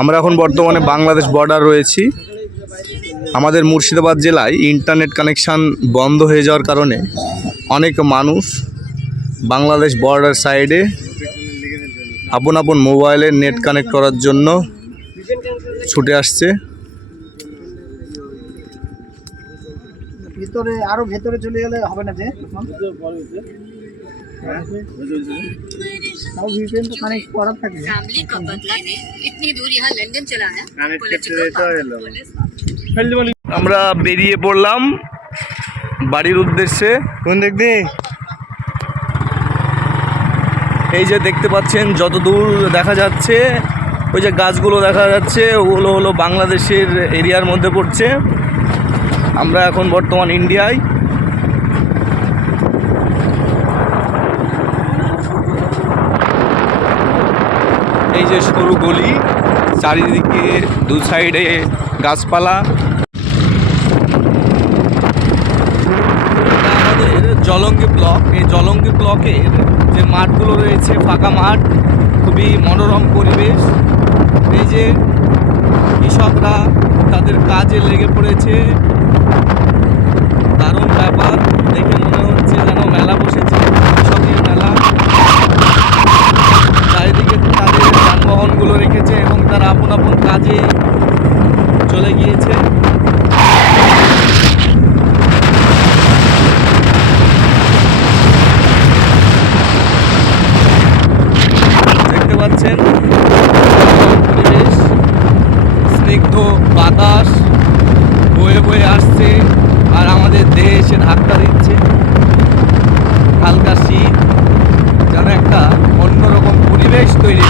আমরা এখন বর্তমানে বাংলাদেশ বর্ডার রয়েছি। আমাদের মুর্শিদাবাদ জেলায় ইন্টারনেট কানেকশান বন্ধ হয়ে যাওয়ার কারণে অনেক মানুষ বাংলাদেশ বর্ডার সাইডে আপন আপন মোবাইলে নেট কানেক্ট করার জন্য ছুটে আসছে। ভিতরে আরো ভেতরে চলে গেলে হবে না যে তাও ভিপিএন তো কানেক্ট করা থাকে। फैमिली का बदला ने इतनी दूर यहाँ लंदन चलाना আমরা বেরিয়ে পড়লাম বাড়ির উদ্দেশ্যে। কোন দিক দিয়ে? এই যে দেখতে পাচ্ছেন যত দূর দেখা যাচ্ছে ওই যে গাছগুলো দেখা যাচ্ছে ওগুলো হলো বাংলাদেশের এরিয়ার মধ্যে পড়ছে। আমরা এখন বর্তমান ইন্ডিয়ায়। এই যে সরু গলি, চারিদিকে দু সাইডে গাছপালা। আমাদের জলঙ্গি ব্লক, এই জলঙ্গি ব্লকের যে মাঠগুলো রয়েছে ফাঁকা মাঠ, খুবই মনোরম পরিবেশ। এই যে কৃষকরা তাদের কাজে লেগে পড়েছে, দারুণ ব্যাপার। দেখে মনে হচ্ছে যেন মেলা বসেছে, কৃষকের মেলা। চারিদিকে তাদের যানবাহনগুলো রেখেছে এবং তারা আপন আপন কাজে চলে গিয়েছে। দেখতে পাচ্ছেন পরিবেশ, স্নিগ্ধ বাতাস বয়ে বয়ে আসছে আর আমাদের দেহে এসে ধাক্কা দিচ্ছে। হালকা শীত যেন একটা অন্যরকম পরিবেশ তৈরি